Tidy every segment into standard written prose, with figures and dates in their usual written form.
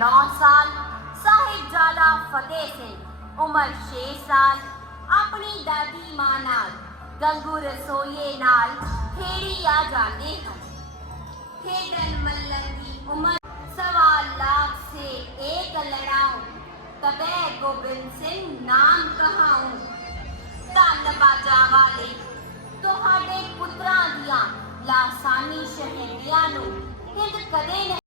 9 साल साहिबजादा फतेह सिंह उम्र 6 साल अपनी दादी मां नाल गंगू रसोईए नाल खेड़ी आ जाते हैं। खेडन मल्लन की उम्र 1.25 लाख से एक लड़ाऊं तबे गोबिंद सिंह नाम कहाऊं। धन बाजा वाले तुहाडे पुत्रां दियां लासानी शहीदियां नूं हिंद कदे नहीं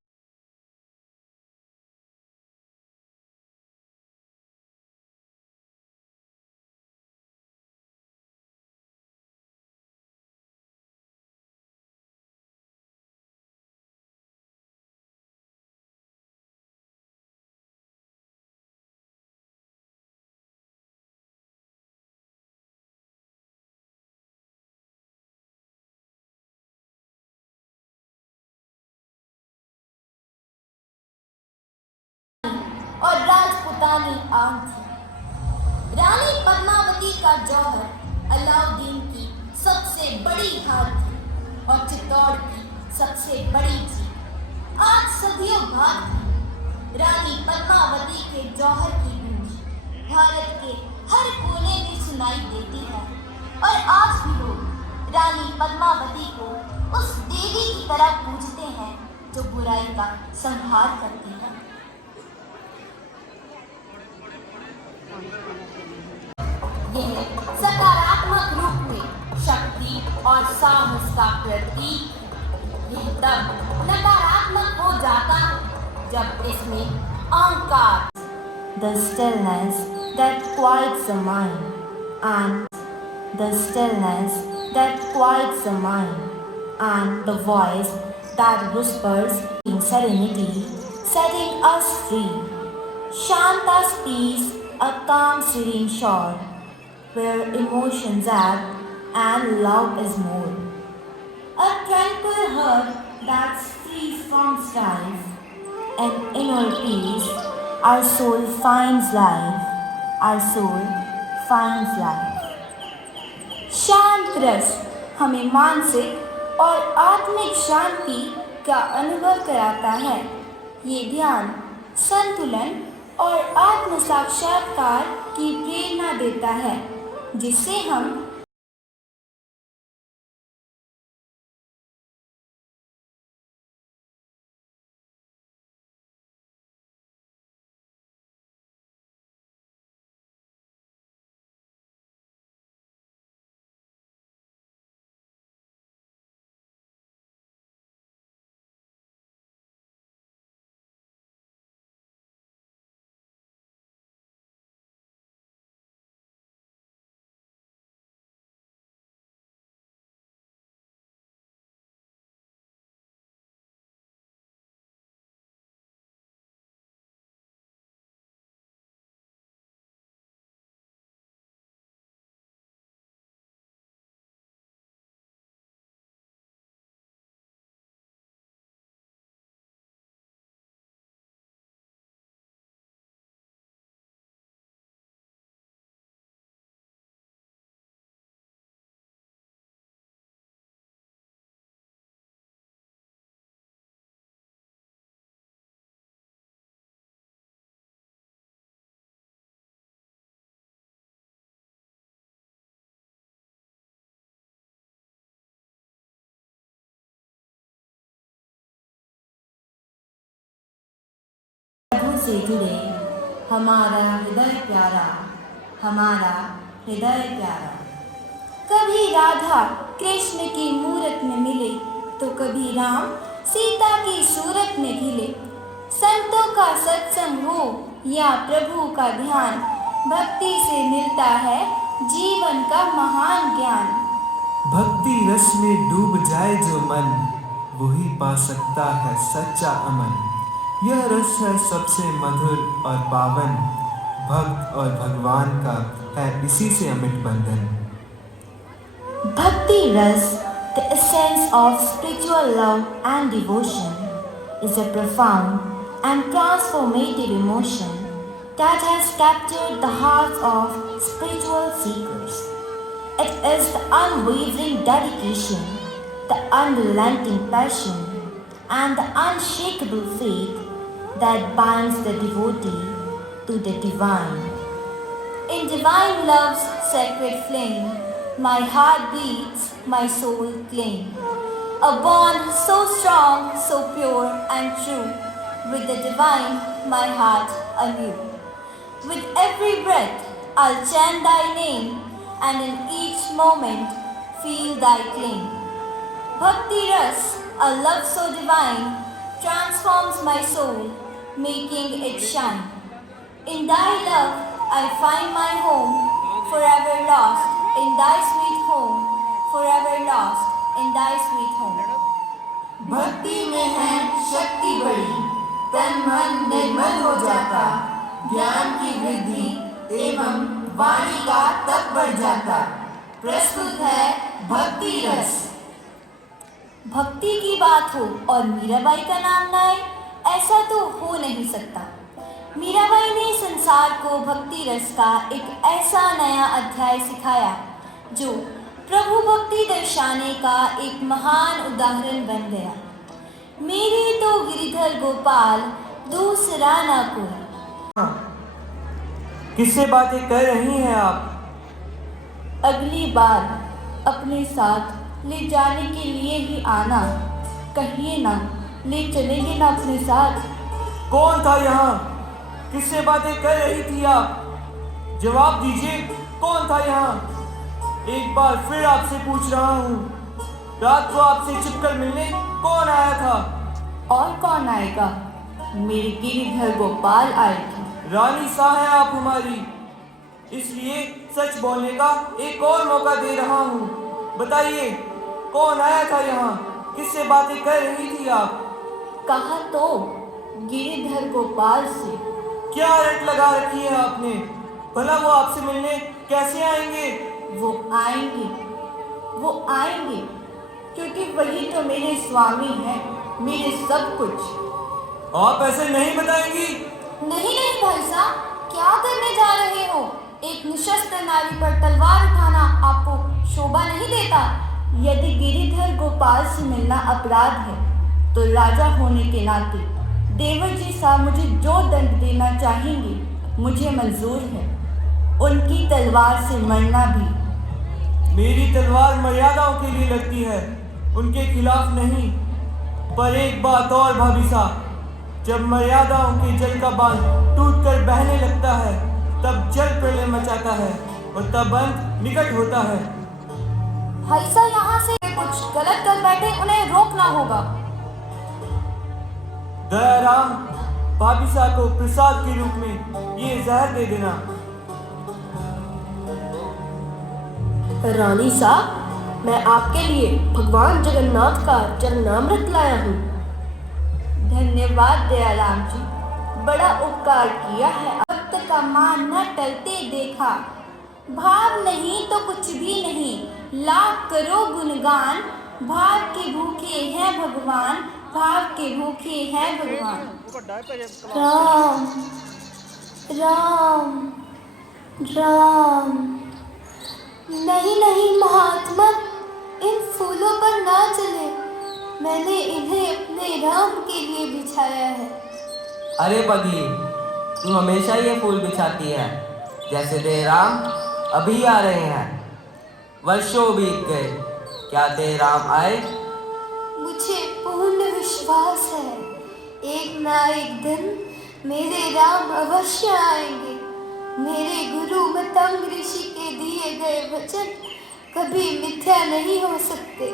और राजपुतानी आन थी। रानी पद्मावती का जौहर अलाउद्दीन की सबसे बड़ी हार थी और चित्तौड़ की सबसे बड़ी जीत आज सदियों बाद थी। रानी पद्मावती के जौहर की गूंज भारत के हर कोने में सुनाई देती है और आज भी लोग रानी पद्मावती को उस देवी की तरह पूजते हैं जो बुराई का संहार करती है। यह सकारात्मक रूप में शक्ति और साहस का प्रतीक है। यह तब नकारात्मक हो जाता है जब इसमें अहंकार, the stillness that quiets the mind, and the stillness that quiets the mind, and the voice that whispers in serenity, setting us free. Shanta's peace, a calm serene shore, where emotions ebb and love is more. A tranquil heart that's free from strife, and inner peace, our soul finds life, our soul finds life. शांत रस हमें मानसिक और आत्मिक शांति का अनुभव कराता है। ये ध्यान संतुलन और आत्म साक्षात्कार की प्रेरणा देता है जिससे हम प्रभु से जुड़े हमारा हृदय प्यारा, हमारा हृदय प्यारा। कभी राधा कृष्ण की मूरत में मिले तो कभी राम सीता की सूरत में खिले। संतों का सत्संग हो या प्रभु का ध्यान, भक्ति से मिलता है जीवन का महान ज्ञान। भक्ति रस में डूब जाए जो मन, वही पा सकता है सच्चा अमन। यह रस है सबसे मधुर और पावन, भक्त और भगवान का है इसी से अमिट बंधन। Bhakti Ras, the essence of spiritual love and devotion, is a profound and transformative emotion that has captured the hearts of spiritual seekers. It is the unwavering dedication, the unrelenting passion, and the unshakable faith that binds the devotee to the divine. In divine love's sacred flame, my heart beats, my soul claim. A bond so strong, so pure and true, with the divine, my heart anew. With every breath, I'll chant thy name, and in each moment, feel thy claim. Bhakti Ras, a love so divine, transforms my soul, making it shine. In thy love, I find my home, forever lost in thy sweet home, forever lost in thy sweet home. भक्ति में है शक्ति बड़ी, तन मन निर्मल हो जाता, ज्ञान की वृद्धि एवं वाणी का तप बढ़ जाता। प्रस्तुत है भक्ति रस। भक्ति की बात हो और मीराबाई का नाम ना आए, ऐसा तो हो नहीं सकता। मीराबाई ने संसार को भक्ति रस का एक ऐसा नया अध्याय सिखाया जो प्रभु भक्ति दर्शाने का एक महान उदाहरण बन गया। मेरे तो गिरिधर गोपाल दूसरा ना कोई। किससे बातें कर रही हैं आप? अगली बार अपने साथ ले जाने के लिए ही आना। कहिए ना, ले चलेंगे ना अपने साथ? कौन था यहाँ? किससे बातें कर रही थी आप? जवाब दीजिए, कौन था यहाँ? एक बार फिर आपसे पूछ रहा हूँ, रात को आपसे छिपकर मिलने कौन आया था? और कौन आएगा? मेरे गिरिधर गोपाल आए थे। रानी सा है आप हमारी, इसलिए सच बोलने का एक और मौका दे रहा हूँ। बताइए, कौन आया था यहाँ? किससे बातें कर रही थी आप? कहा तो गिरिधर गोपाल से। क्या रट लगा रखी है आपने? भला वो आपसे मिलने कैसे आएंगे? वो आएंगे क्योंकि वही तो मेरे स्वामी हैं, मेरे सब कुछ। आप ऐसे नहीं बताएंगी? नहीं नहीं भाई साहब, क्या करने जा रहे हो? एक निशस्त्र नारी पर तलवार उठाना आपको शोभा नहीं देता? यदि गिरिधर गोपाल से मिलना अपराध है तो राजा होने के नाते देवर जी साहब मुझे जो दंड देना चाहेंगे मुझे मंजूर है। उनकी तलवार से मरना भी। मेरी तलवार मर्यादाओं के लिए लगती है, उनके खिलाफ नहीं। पर एक बात और भाभी साहब, जब मर्यादाओं के जल का बांध टूटकर बहने लगता है तब जल प्रलय मचाता है और तब अंत निकट होता है। भाई साहब यहाँ से कुछ गलत कर बैठे, उन्हें रोकना होगा। दयाराम, भाभी साहब को प्रसाद के रूप में ये जहर दे देना। रानी साहब, मैं आपके लिए भगवान जगन्नाथ का चरणामृत लाया हूँ। धन्यवाद दयाराम जी, बड़ा उपकार किया है। भक्त का मान न टलते देखा, भाव नहीं तो कुछ भी नहीं, लाख करो गुणगान, भाव के भूखे हैं भगवान, भाव के भूखे हैं भगवान। राम राम राम। नहीं नहीं महात्मा, इन फूलों पर ना चले, मैंने इन्हें अपने राम के लिए बिछाया है। अरे पगली, तू हमेशा ये फूल बिछाती है। जैसे तेरे राम अभी आ रहे हैं। वर्षों बीत गए, क्या तेरे राम आए? मुझे पूर्ण विश्वास है, एक ना एक दिन मेरे राम अवश्य आएंगे। मेरे गुरु मतंग ऋषि के दिए गए वचन कभी मिथ्या नहीं हो सकते।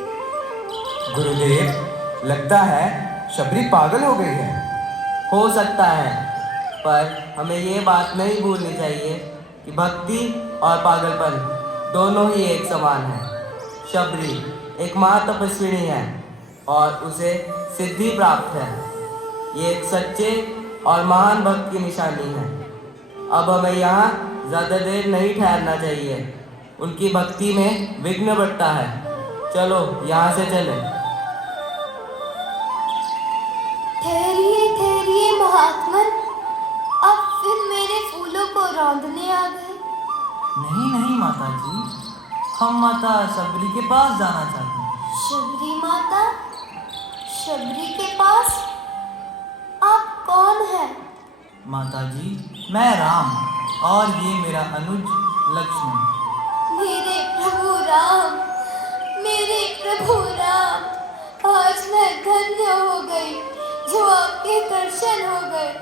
गुरुदेव, लगता है शबरी पागल हो गई है। हो सकता है, पर हमें ये बात नहीं भूलनी चाहिए कि भक्ति और पागलपन दोनों ही एक समान है। शबरी एक महातपस्विनी है और उसे सिद्धि प्राप्त है। ये एक सच्चे और महान भक्त की निशानी है। अब हमें यहाँ ज़्यादा देर नहीं ठहरना चाहिए, उनकी भक्ति में विघ्न बढ़ता है। चलो यहाँ से चलें। ठहरिए ठहरिए महात्मन, अब फिर मेरे फूलों को रौंदने आ गए। नहीं नहीं माता जी, हम माता शबरी के पास जाना चाहते हैं। शबरी माता? शबरी के पास? आप कौन है? माताजी, मैं राम और ये मेरा अनुज लक्ष्मण। मेरे प्रभु राम, मेरे प्रभु राम, आज मैं धन्य हो गई जो आपके दर्शन हो गए।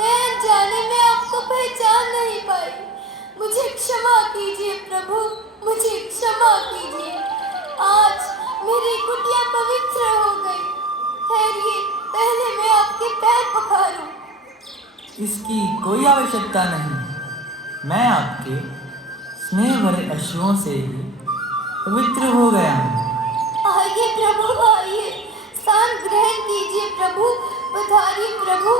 मैं जाने में आपको पहचान नहीं पाई, मुझे क्षमा कीजिए प्रभु, मुझे क्षमा कीजिए। आज मेरी कुटिया पवित्र हो गई। ठहरिए, पहले मैं आपके पैर पखारूं। इसकी कोई आवश्यकता नहीं। मैं आपके स्नेह भरे अश्रुओं से ही पवित्र हो गया हूँ। आइए प्रभु, आइए, स्थान ग्रहण कीजिए प्रभु, पधारिए प्रभु।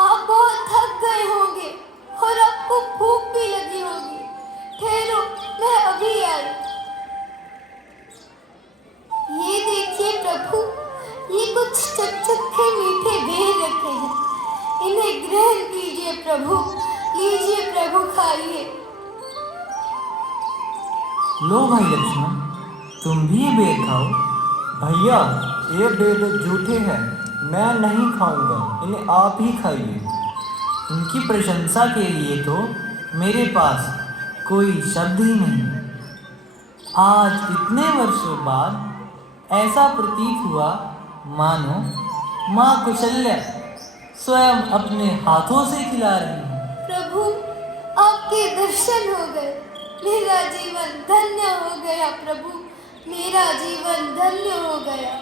आप बहुत थक गए होंगे और आपको भूख भी लगी होगी। ठहरो, मैं अभी आई। ये देखिए प्रभु, ये कुछ चटचटे मीठे बेर रखे हैं, इन्हें ग्रहण कीजिए प्रभु। लीजिए प्रभु, खाइए। लो भाई लक्ष्मण, तुम भी ये बेर खाओ। भैया, ये बेर झूठे हैं, मैं नहीं खाऊंगा, इन्हें आप ही खाइए। उनकी प्रशंसा के लिए तो मेरे पास कोई शब्द ही नहीं। आज इतने वर्षों बाद ऐसा प्रतीत हुआ मानो माँ कौशल्या स्वयं अपने हाथों से खिला रही है। प्रभु, आपके दर्शन हो गए, मेरा जीवन धन्य हो गया प्रभु, मेरा जीवन धन्य हो गया।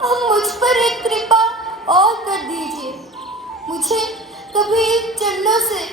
अब मुझ पर एक कृपा और कर दीजिए, मुझे कभी इन चरणों से